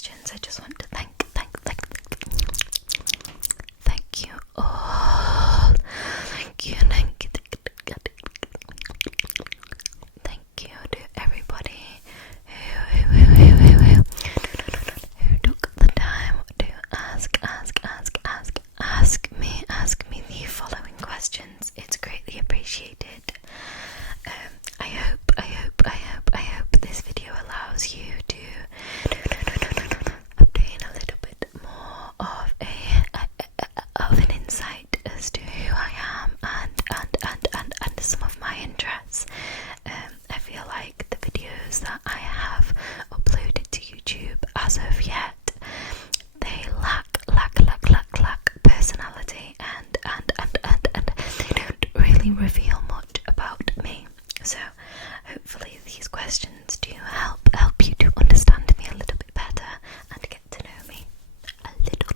questions. I just want to thank you all. Thank you to everybody who took the time to ask me the following questions. It's greatly appreciated. I hope this video allows you to obtain a little bit more of an insight as to who I am and some of my interests. I feel like the videos that I have uploaded to YouTube as of yet, they lack personality and they don't really reveal much about me. So hopefully these questions do help you to understand me a little bit better and get to know me a little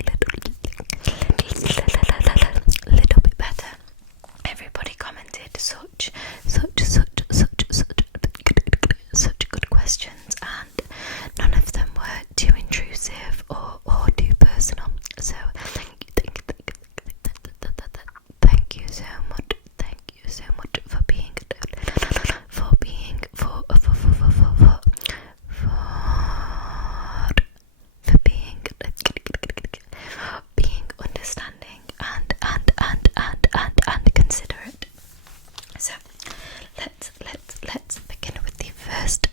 bit better. Everybody commented such good questions, and none of them were too intrusive or too personal. So thank you so much. Thank you so much for being understanding and considerate. So let's begin with the first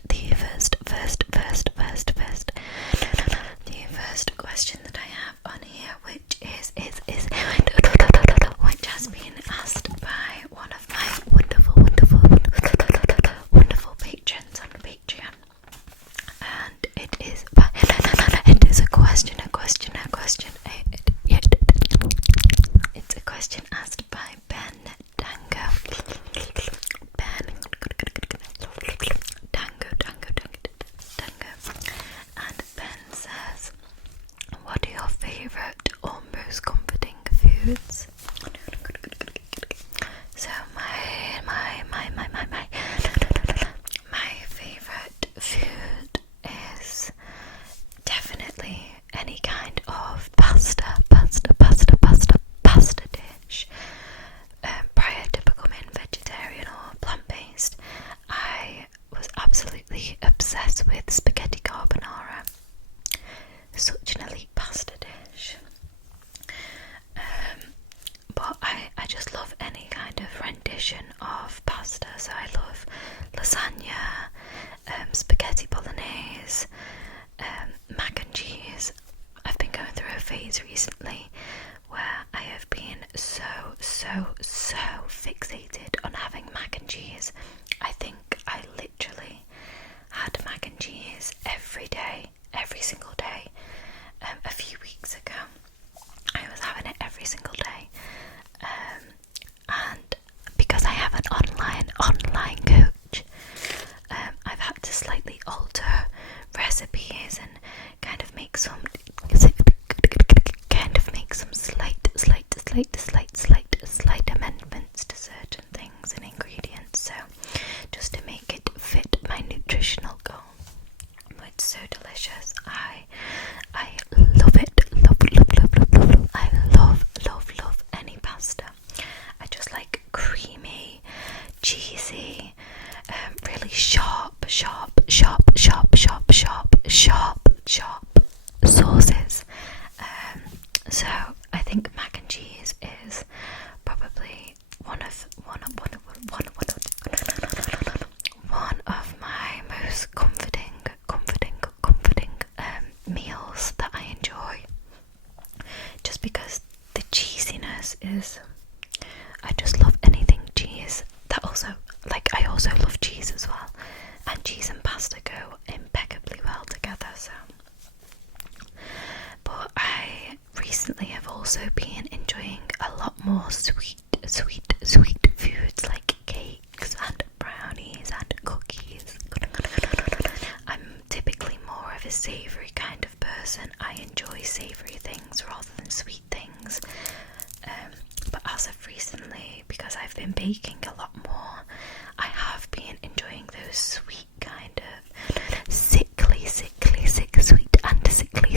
question that I have on here, which has been asked by one of my wonderful patrons on Patreon, and it is a question. It's a question asked by Ben Tango. And Ben says, what are your favourite or most comforting foods? So my favourite food is definitely any kind of pasta dish. Prior to becoming vegetarian or plant-based, I was absolutely obsessed with spaghetti carbonara. Such an elite pasta dish. But I just love any kind of rendition of pasta. So I love lasagna, spaghetti bolognese, mac and cheese. I've been going through a phase recently where I have been so fixated on having mac and cheese. I think I literally had mac and cheese every day, every single day. A few weeks ago, I was having it every single day, and because I have an online coach, I've had to slightly alter recipes and kind of make some slight amendments to certain things and ingredients, so just to make it fit my nutritional goal. But it's so delicious. I love it. I love any pasta. I just like creamy, cheesy, really sharp sauces. So I think mac and cheese is probably one of my most comforting meals that I enjoy. Just because the cheesiness is, I just love anything cheese. That also, I also love cheese as well, and cheese and pasta go impeccably well together. So, but I recently have also been enjoying a lot more sweet foods like cakes and brownies and cookies. I'm typically more of a savoury kind of person. I enjoy savoury things rather than sweet things. But as of recently, because I've been baking a lot more, I have been enjoying those sweet kind of sickly sweet and sickly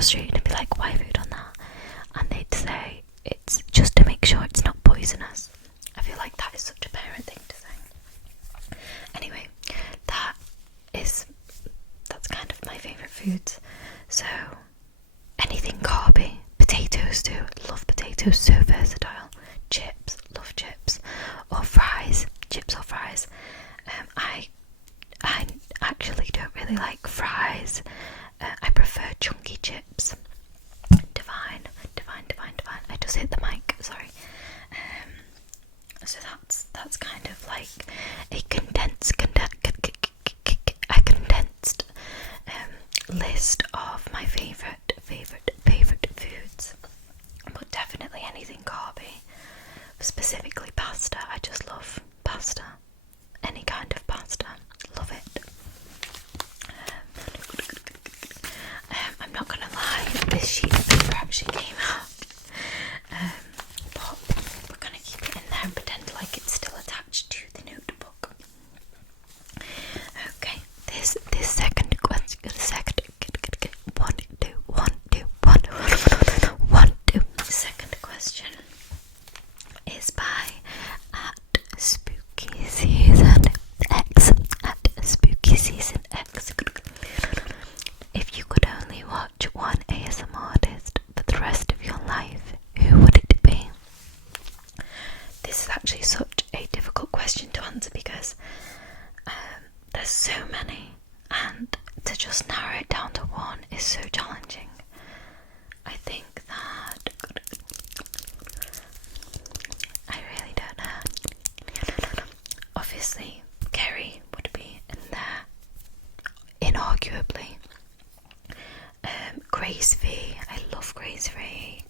frustrated and be like, why have you done that? And they'd say, it's just to make sure it's not poisonous. I feel like that is such a parent thing to say. Anyway, that's kind of my favourite foods. So anything carby, potatoes too, love potatoes, so versatile. Chips, love chips, or fries, chips or fries. I actually don't really like fries. I prefer chunky chips. Divine. I just hit the mic, sorry. So that's kind of like a condensed list of my favorite foods, but definitely anything carby. Specifically pasta. I just love pasta. Any kind of pasta, love it. I'm not gonna lie, this sheet of paper actually came out, but we're gonna keep it in there and pretend like it's still attached to the notebook. Okay, this second question, second question is by Spooky Season X. If you could only watch one ASMR artist for the rest of your life, who would it be? This is actually such a difficult question to answer because there's so many, and to just narrow it down to one is so challenging. I think that I really don't know. Obviously, Kerry would be in there, inarguably. Grace V, I love Grace V.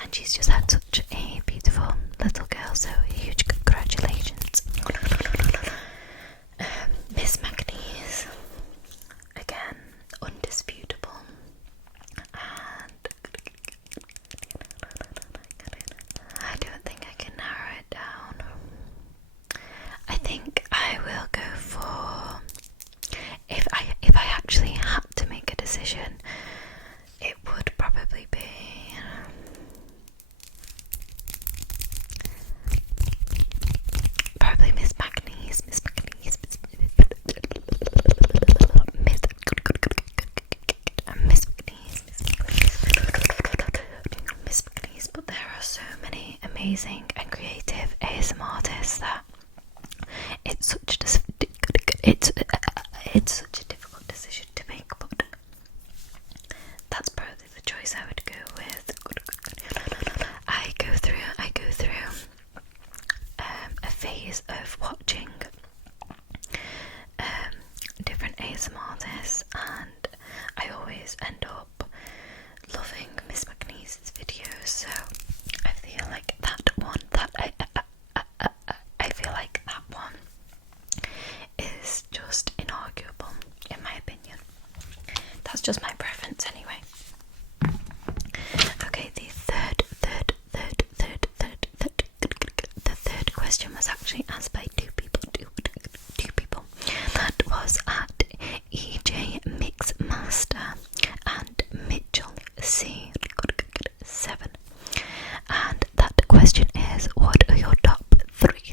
And she's just had such a beautiful little girl, so huge congratulations. Miss McNeese, again, undisputable. And I don't think I can narrow it down. I think I will go for, if I actually had to make a decision, it would probably be Miss McNeese. But there are so many amazing and creative ASMR artists that it's such a difficult decision to make, but that's probably the choice I would go with. I go through a phase of watching different ASMR artists, and I always end up loving Miss McNeese's videos, so I feel like that one is just inarguable in my opinion. That's just my preference anyway. Okay, the third question was actually asked by two people. That was at EJ Mixmaster and Mitchell C7. And that question is, what are your top three?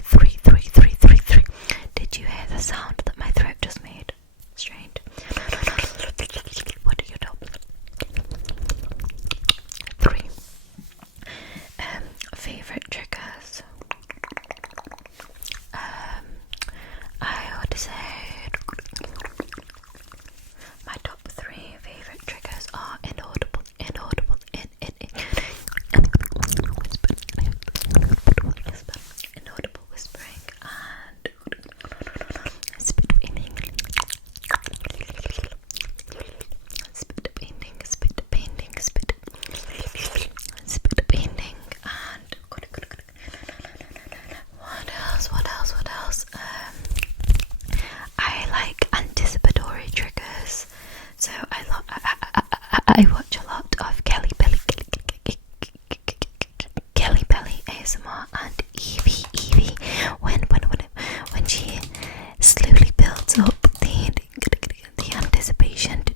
Did you hear the sound that my throat just made? Strange. What are your top three favorite triggers? I would say my top three favorite triggers are inaudible, inaudible whispering, and spit painting, and what else? I like anticipatory triggers, so I watch a lot of Kelly Belly ASMR and Evie when she slowly builds up the anticipation to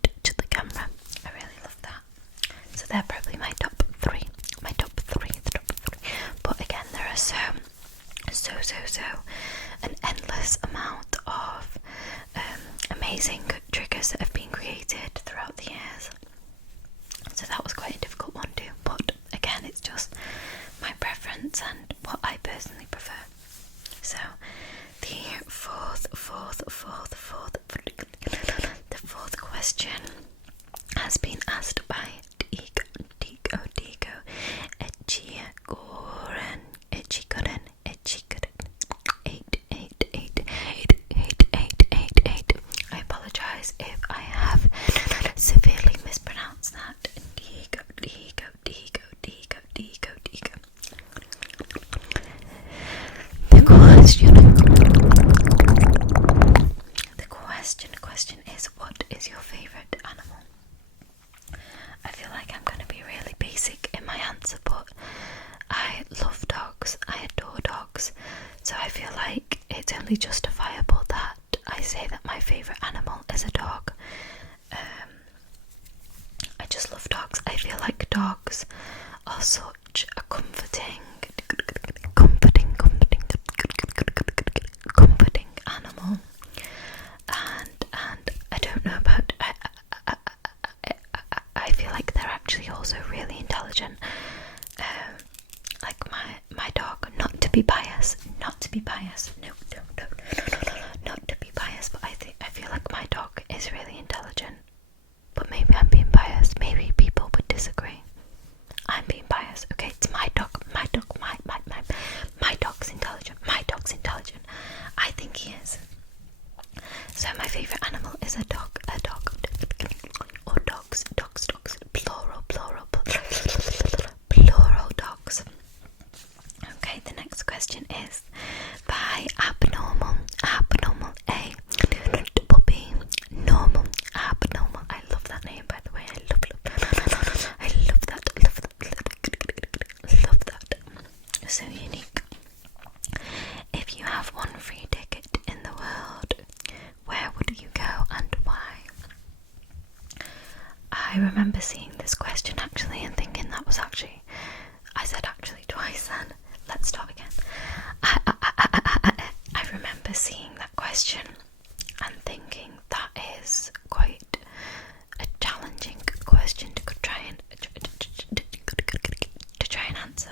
favourite animal is a dog. I just love dogs. I feel like dogs are such a comforting animal, and I don't know about. I feel like they're actually also really intelligent. Like my dog, not to be biased, no, not to be biased, but I feel like my dog is really intelligent. But maybe I'm being biased. Maybe people would disagree. I'm being biased. Okay, it's my dog. My dog's intelligent. My dog's intelligent. I think he is. So my favourite animal is a dog. Or dogs. Plural dogs. Okay, the next question is by abnormal A double B normal abnormal. I love that name, by the way. I love that. So unique. If you have one free ticket in the world, where would you go and why? I remember seeing this question actually and thinking that was actually, I said actually twice then. Let's start again. I remember seeing that question and thinking that is quite a challenging question to try and answer.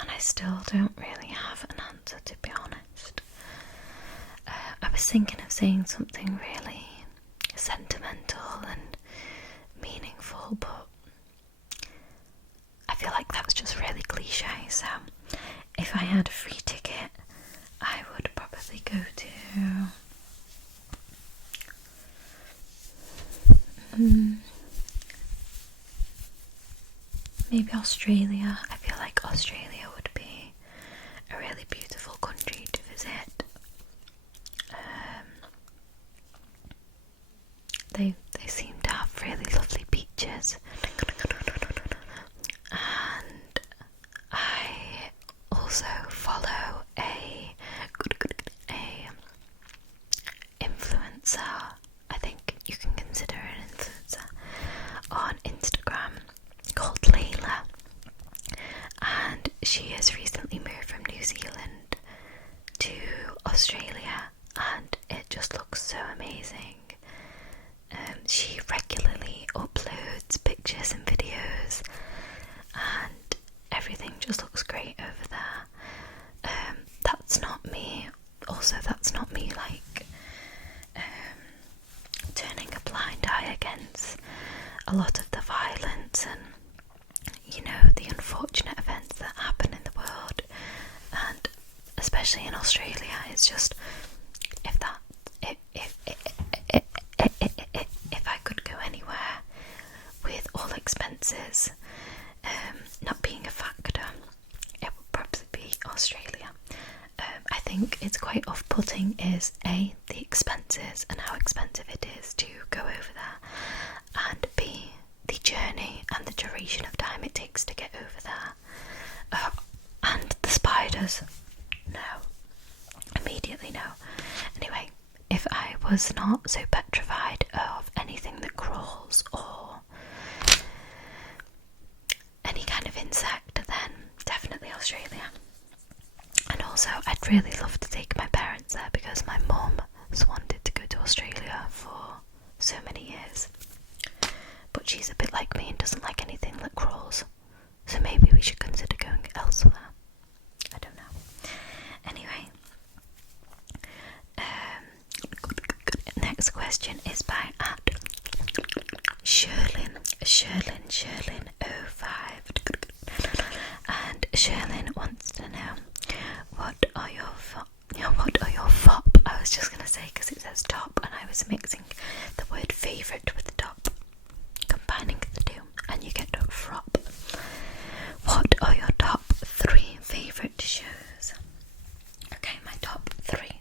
And I still don't really have an answer, to be honest. I was thinking of saying something really sentimental and meaningful, but I feel like that was just really cliche. So if I had a free ticket, I would probably go to maybe Australia. I feel like Australia would be a really beautiful country to visit. They seem to have really lovely beaches, and I also follow a influencer. I think you can consider an influencer on Instagram called Layla, and she has recently moved from New Zealand to Australia, and it just looks so amazing. She regularly uploads pictures and videos, and everything just looks great over there. That's not me. Also, that's not me like turning a blind eye against a lot of the violence and, you know, the unfortunate events that happen in the world, and especially in Australia. It's just, if I could go anywhere with all expenses not being a factor, it would probably be Australia. I think it's quite off-putting is A, the expenses and how expensive it is to go over there, and B, the journey and the duration of time it takes to get over there, and the spiders. No, immediately no. Anyway, if I was not so petrified of anything that crawls or any kind of insect, then definitely Australia. And also, I'd really love to take my parents there because my mum has wanted to go to Australia for so many years. But she's a bit like me and doesn't like anything that crawls. So maybe we should consider going elsewhere. I don't know. Anyway, next question is by Sherlyn05, and Sherlyn wants to know what are your FOP? I was just gonna say because it says top, and I was mixing the word favourite with top, combining the two, and you get frop. What are your top 3 favourite shows? Okay, my top three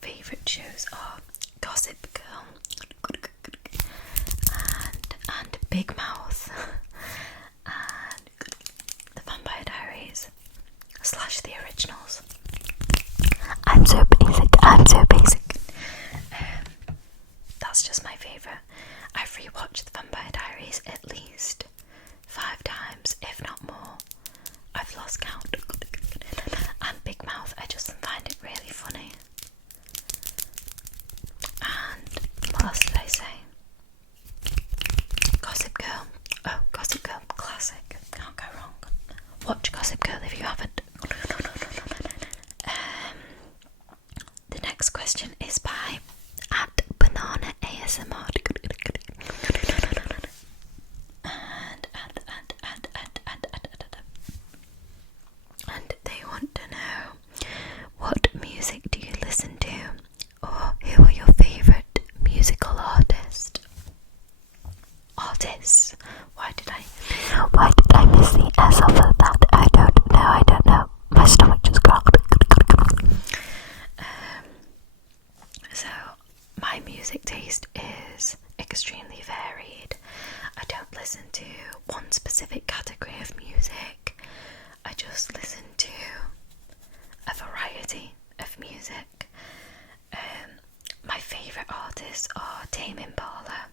favourite shows are Gossip Girl and Big Mouth and The Vampire Diaries / the originals. next question is by at Banana ASMR. And they want to know, what music do you listen to, or who are your favourite musical artists? Why did I miss the S off of that? I don't know. My stomach just growled. So my music taste is extremely varied. I don't listen to one specific category of music. I just listen to a variety of music. My favourite artists are Tame Impala,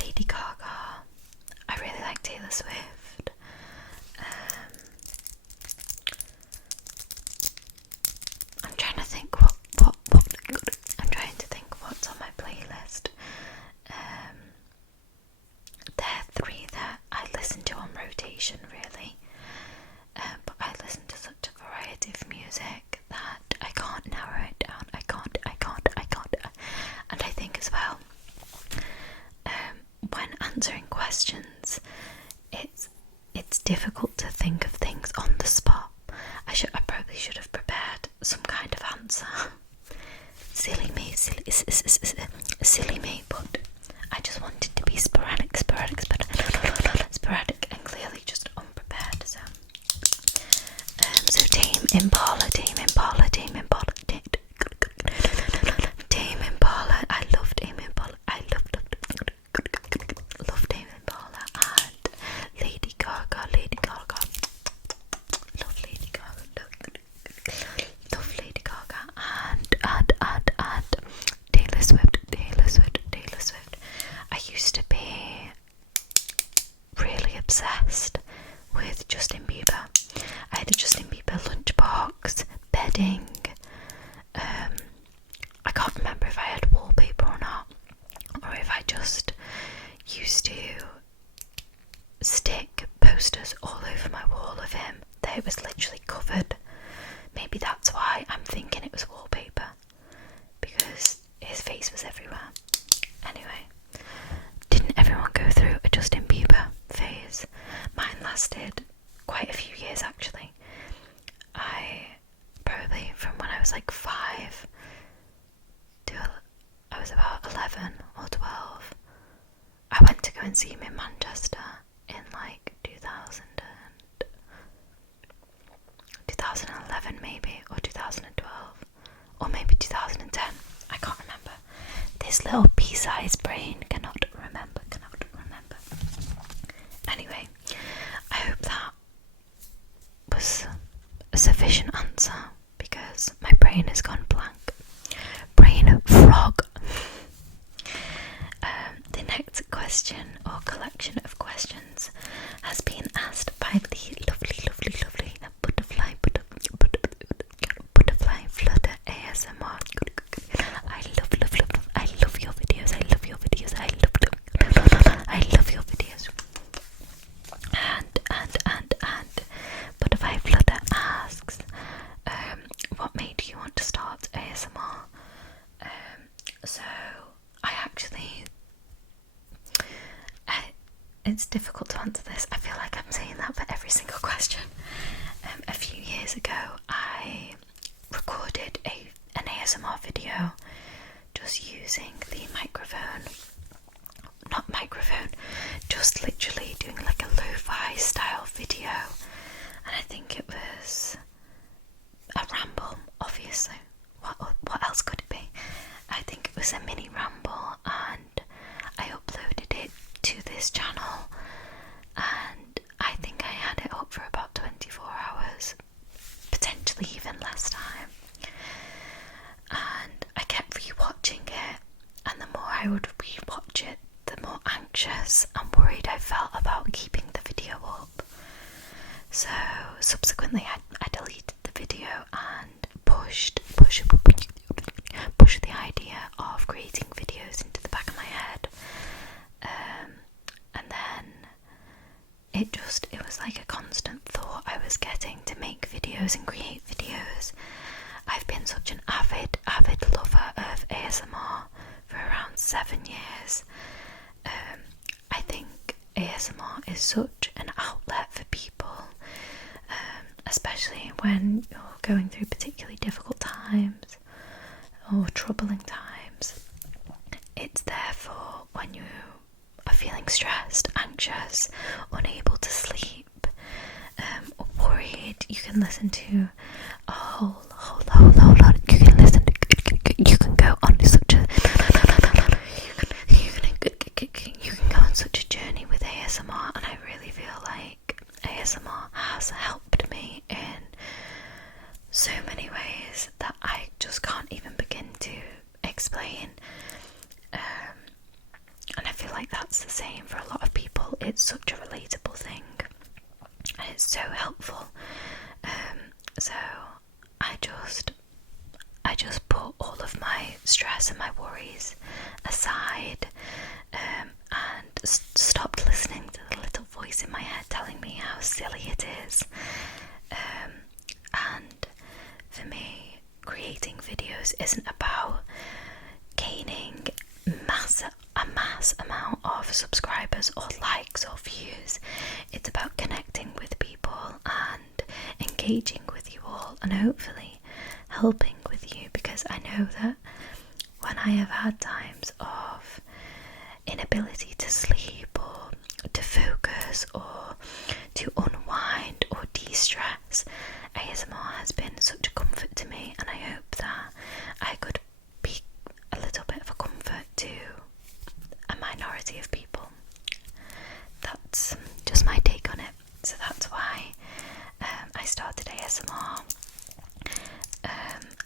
Lady Gaga. I really like Taylor Swift. I'm trying to think what's on my playlist. There are three that I listen to on rotation, really. But I listen to such a variety of music that I can't narrow it down. I can't. And I think as well, when answering questions, it's difficult to think of things on the spot. I probably should have prepared some kind of answer. Silly me, but I just wanted to be sporadic, and clearly just unprepared. So Tame Impala. I love Tame Impala. Love Tame Impala. And Lady Gaga. Love Lady Gaga. Love Lady Gaga. And Taylor Swift. I used to be really obsessed with Justin Bieber. I had a Justin Bieber lunchbox, bedding. I can't remember if I had wallpaper or not, or if I just used to stick posters all over my wall of him. That it was literally covered. Maybe that's why I'm thinking it was wallpaper, because his face was everywhere. Anyway, didn't everyone go through a Justin Bieber phase? Mine lasted quite a few years, actually. I probably from when I was like 5 to I was about 11 or 12. I went to go and see him in Manchester in like 2011 maybe, or 2012, or maybe 2010. I can't remember. This little pea-sized brain cannot remember. Anyway, I hope that was a sufficient answer, because my brain has gone blank. Brain frog. The next question, or collection of questions, has been asked by the lovely butterfly flutter ASMR. I love your videos. I love your videos. And Butterfly Flutter asks, what made you want to start ASMR? So I actually, it's difficult to answer this. I feel like I'm saying that for every single question. A few years ago, I recorded an ASMR video just using the just literally doing like a lo-fi style video, and I think it was a ramble, obviously. What else could it be? I think it was a mini ramble, and I uploaded it to this channel, and I think I had it up for about 24 hours, potentially even less time. And I kept rewatching it, and the more I would rewatch it, the more anxious and worried I felt about keeping the video up. So subsequently I deleted the video and pushed the idea of creating videos into the back of my head. And then it was like a constant thought I was getting to make videos and create videos. I've been such an avid ASMR for around 7 years. I think ASMR is such an outlet for people, especially when you're going through particularly difficult times or troubling times. It's there for when you are feeling stressed, anxious, unable to sleep, or worried. You can listen to a whole lot. You can listen to, you can go on such a you can go on such a journey with ASMR, and I really feel like ASMR has helped me in so many ways that I just can't even begin to explain. And I feel like that's the same for a lot of people. It's such a relatable thing, and it's so helpful. So I just put all of my stress and my worries aside, and stopped listening to the little voice in my head telling me how silly it is. And for me, creating videos isn't about gaining a mass amount of subscribers or likes or views. It's about connecting with people and engaging with you all, and hopefully helping with you, because I know that when I have had times of inability to sleep or to focus or to unwind or de-stress, ASMR has been such a comfort to me, and I hope that I could be a little bit of a comfort to a minority of people. That's just my take on it. So that's why I started ASMR.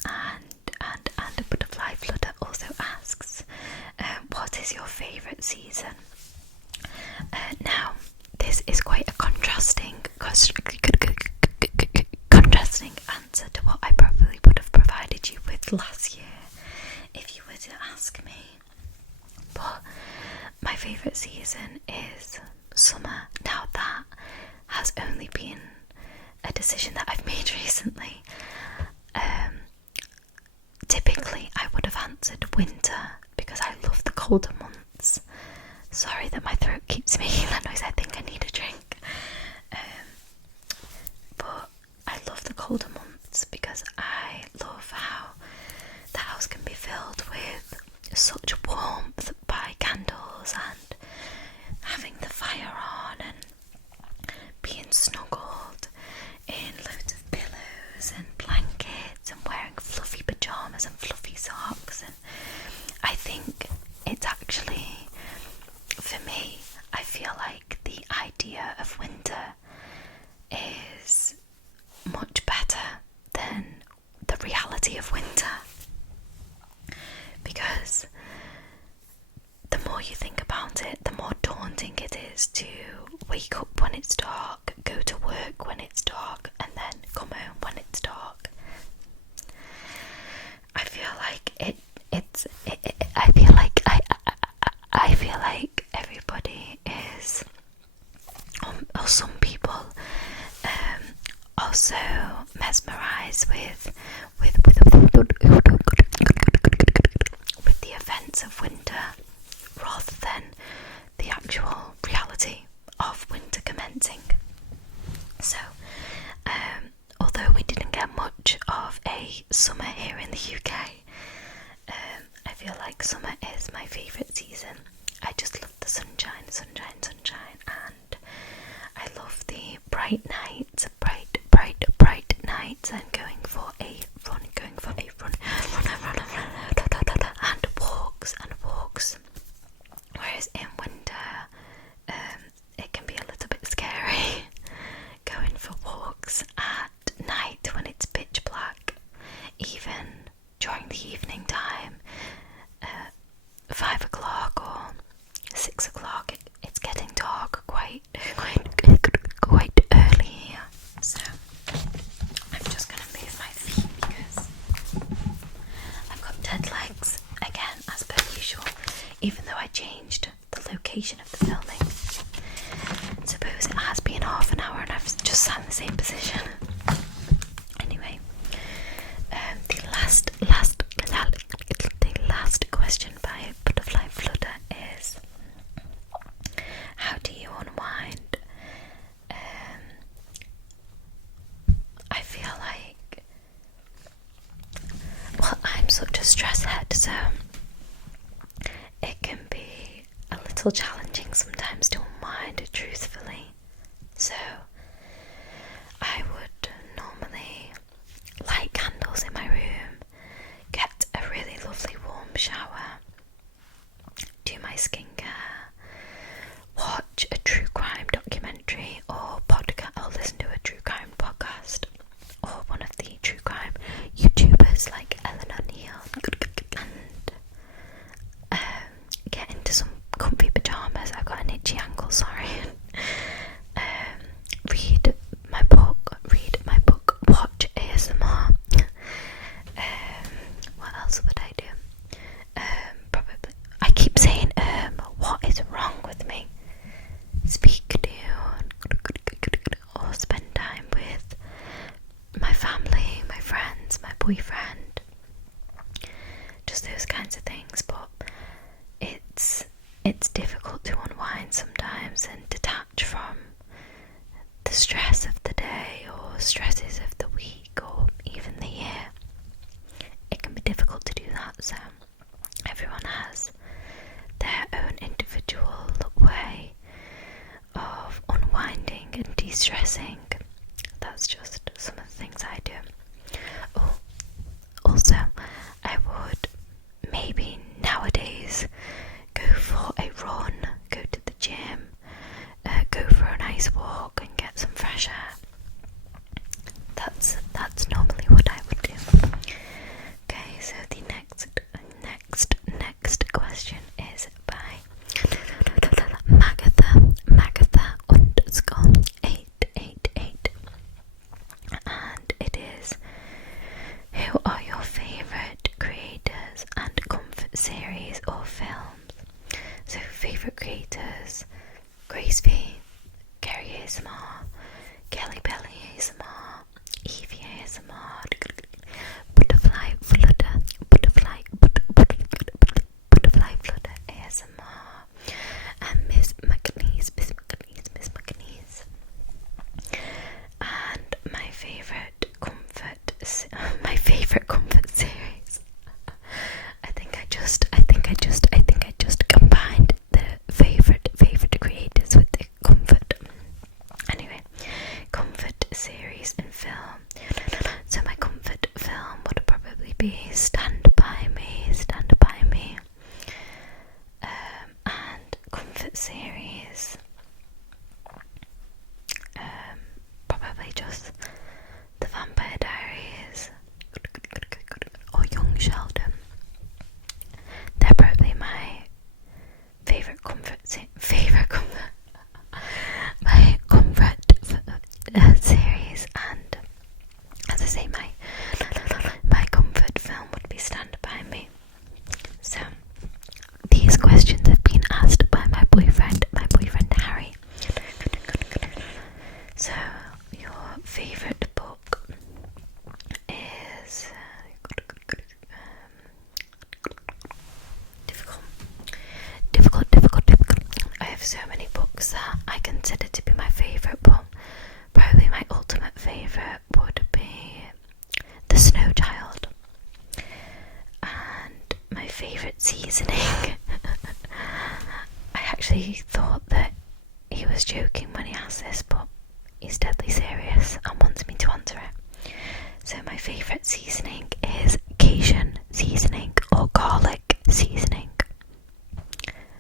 And Butterfly Flutter also asks, what is your favourite season? Now, this is quite a contrasting answer to what I probably would have provided you with last year if you were to ask me. But my favourite season is summer. Now, that has only been a decision that I've made recently. Typically I would have answered winter because I love the colder months. Sorry that my throat keeps making that noise. I think I need a drink. But I love the colder months because I love how the house can be filled with such warmth by candles and having the fire on and being snuggled in loads of pillows and blankets and wearing fluffy pyjamas and fluffy socks. And I think it's actually, for me, I feel like the idea of winter is much better than the reality of winter, because the more you think about it, the more daunting it is to wake up when it's dark, go to work when it's dark, and then come home when it's dark. I feel like I feel like everybody is, or some people are so mesmerised with the events of winter rather than the actual reality of winter commencing. So, although we didn't get much of a summer here in the UK, I feel like summer is my favourite season. I just love the sunshine, and I love the bright nights, bright nights, and going for a run, and walks. Whereas in winter, it can be a little bit scary going for walks at night when it's pitch black. Even during the evening time, 5 o'clock or 6 o'clock, it's getting dark quite early here. So I'm just going to move my feet because I've got dead legs again, as per usual, even though I changed the location of the filming. Suppose it has been half an hour and I've just sat in the same position. Anyway, the last such a stress head, so it can be a little challenging sometimes to unwind truthfully. So I would normally light candles in my room, get a really lovely warm shower, do my skincare, watch a true crime documentary or podcast, or listen to a true crime podcast, or one of the true crime YouTubers like Ellen O'Neill, and get into some comfy pyjamas. I've got an itchy ankle, sorry. Read my book, watch ASMR. What else would I do? Probably, I keep saying what is wrong with me? Speak to or spend time with my family, my friends, my boyfriend, just those kinds of things. But it's difficult to unwind sometimes and detach from the stress of the day or stresses of the week or even the year. It can be difficult to do that, so everyone has their own individual way of unwinding and de-stressing. That's just some of the things I do. Oh, also, I would maybe nowadays go for a run, go to the gym, go for a nice walk and get some fresh air. That's normally what I would do. Okay, so the next question is by Magatha underscore 888, and it is: who are your favourite creators and comfort series or films? So favourite creators: Grace V, Kerry ASMR, Kelly Belly ASMR, Evie ASMR, Butterfly Flutter ASMR, and Miss McNeese. And my favourite comfort series. I think I just combined the favourite creators with the comfort. Anyway, comfort series and film. So my comfort film would probably be Stand By Me. And comfort series, probably just The Vampire Diaries or Young Sheldon. They're probably my favourite comfort series, and as I say, my comfort film would be Stand By Me. So these questions have been asked by my boyfriend Harry. So your favourite book is difficult. I have so many books that I consider to be my favourite, but probably my ultimate favourite would be The Snow Child. And my favourite seasoning. I actually thought that he was joking when he asked this, but he's deadly serious and wants me to answer it. So my favourite seasoning is Cajun seasoning or garlic seasoning.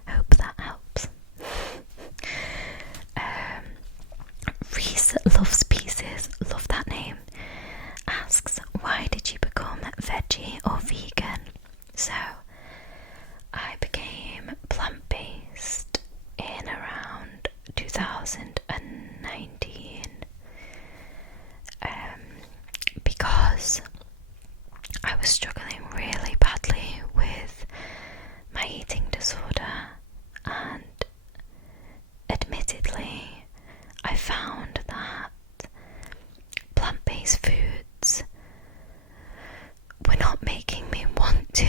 Hope that helps. Reese Loves Pieces, love that name, asks, why did you become veggie or vegan? So I became plant-based in around 2019 because I was struggling really badly with my eating disorder, and admittedly I found that plant-based foods were not making me want to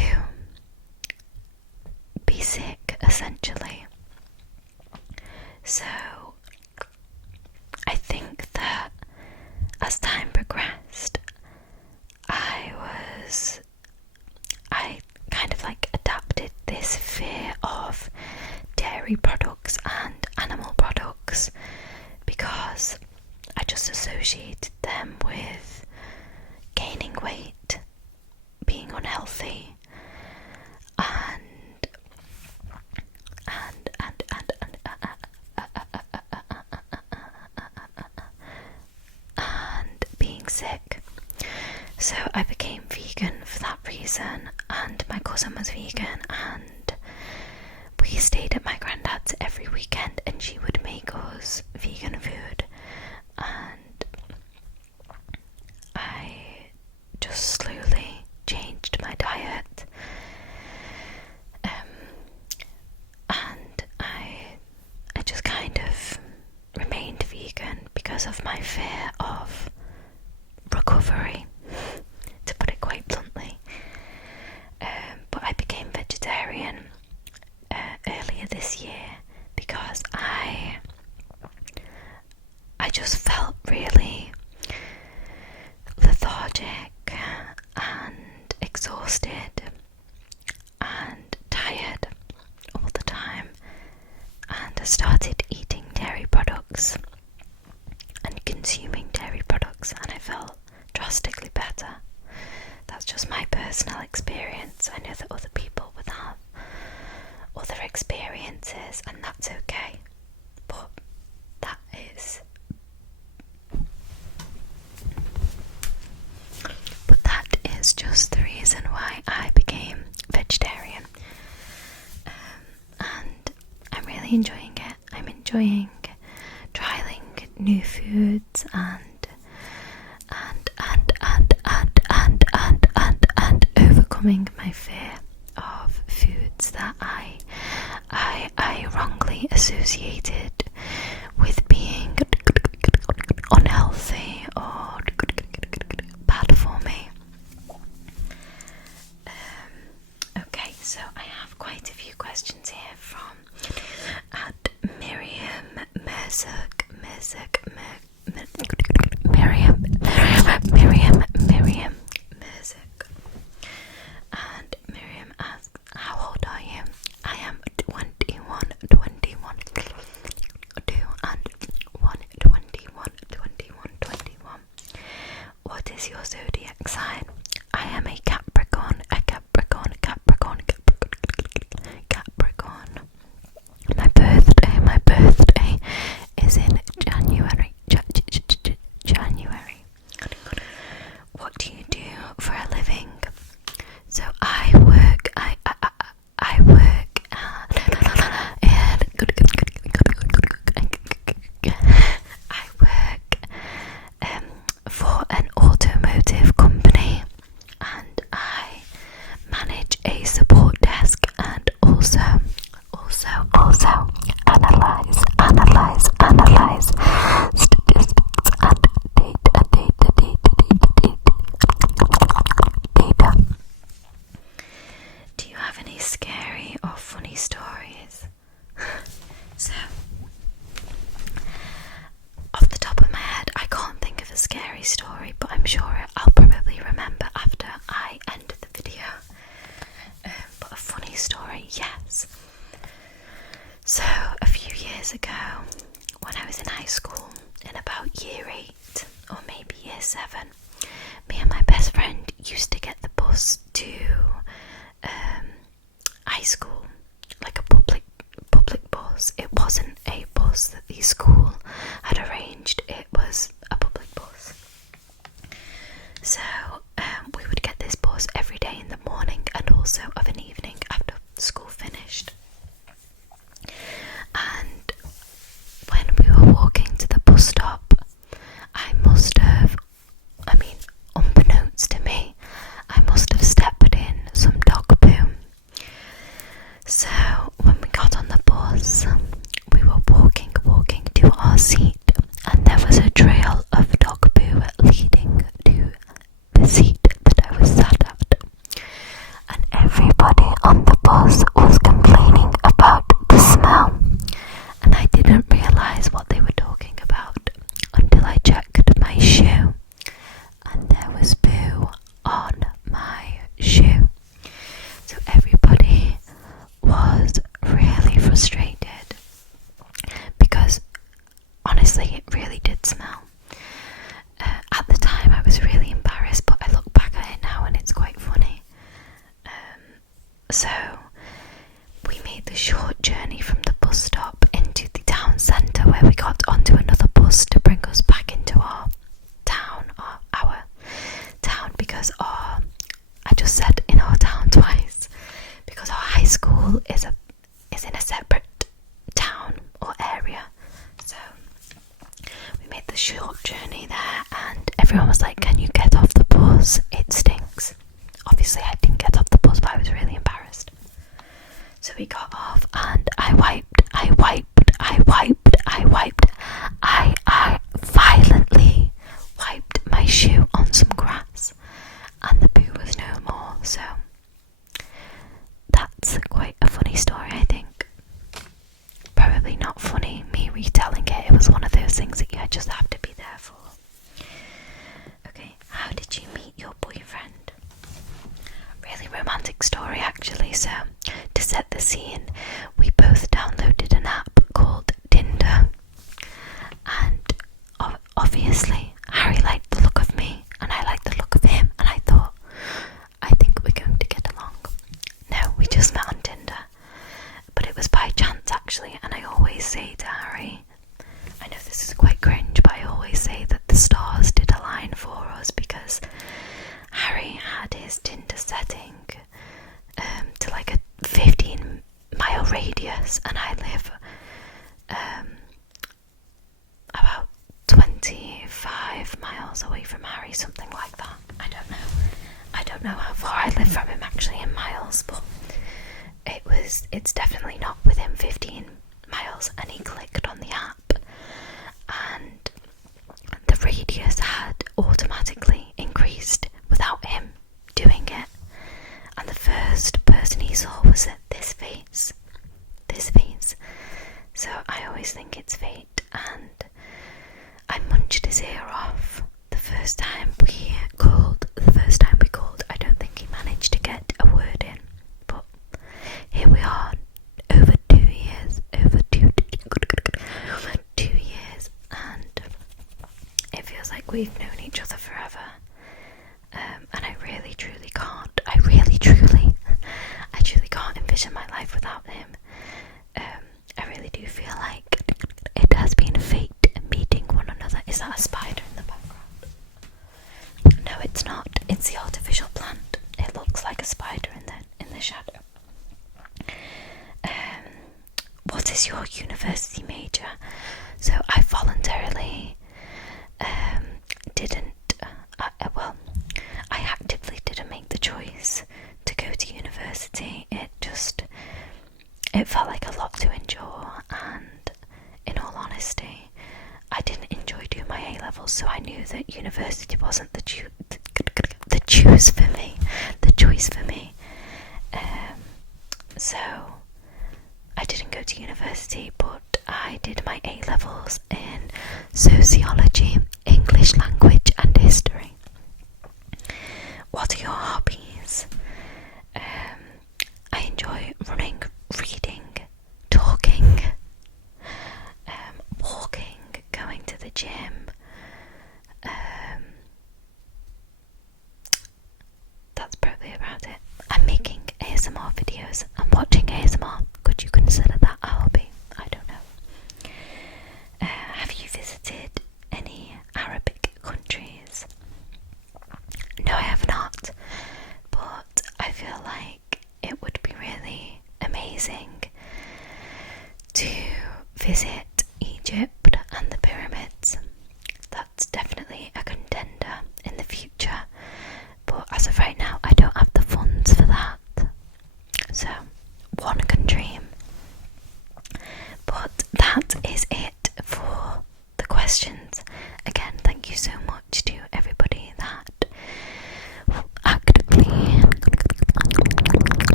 dairy products and animal products because I just associated them with gaining weight, being unhealthy, and being sick. So I became vegan for that reason, and my cousin was vegan, and we stayed at my granddad's every weekend and she would make us vegan food, and I just slowly changed my diet, and I just kind of remained vegan because of my fear of recovery, to put it quite bluntly. But I became vegetarian earlier this year because I just felt really lethargic and exhausted and tired all the time, and I started eating dairy products and consuming dairy products, and I felt drastically better. That's just my personal experience. I know that other people would have other experiences, and that's okay, but that is just the reason why I became vegetarian. And I'm really enjoying it. I'm enjoying trialing new foods and overcoming my fear of foods that I wrongly associated with being unhealthy or bad for me. Okay, so I have quite a few questions here from at Miriam Merzuk, and Miriam asks, how old are you? I am 21, 2 and 1, 21. What is your zodiac sign? I am a Capricorn. journey there, and everyone was like, can you get off the bus? It stinks. Obviously I didn't get off the bus, but I was really embarrassed. So we got off, and I violently wiped my shoe on some grass, and the poo was no more. So that's quite a funny story, I think. Probably not funny, me retelling it. It was one of those things that you just have to be there for. Okay, how did you meet your boyfriend? Really romantic story, actually. So, to set the scene, we both downloaded an app called Tinder, and obviously Harry liked the look of me and I liked the look of him, and I thought, I think we're going to get along. No, we just met on Tinder, but it was by chance actually. And I always say to Harry, I know this is quite cringe, but I always say that the stars did align for us, because Harry had his Tinder setting to like a 15-mile radius, and I live about 25 miles away from Harry, something like that. I don't know how far I live from him actually in miles, but it's definitely not within 15 miles. And he clicked on the app, and the radius had automatically increased without him doing it, and the first person he saw was this face. So I always think it's fate, and I munched his ear off the first time we called. I don't think he managed to get a word in, but here we are, over 2 years, and it feels like we've known each other forever. And I really truly can't. I truly can't envision my life without him. I really do feel like it has been fate meeting one another. Is that a spider in the background? No, it's not. It's the artificial plant. It looks like a spider in the shadow. What is your university major? So I voluntarily I actively didn't make the choice to go to university. It felt like a lot to endure, and in all honesty, I didn't enjoy doing my A-levels, so I knew that university wasn't the choice for me. So I didn't go to university, but I did my A-levels in sociology, English language and history. What are your hobbies?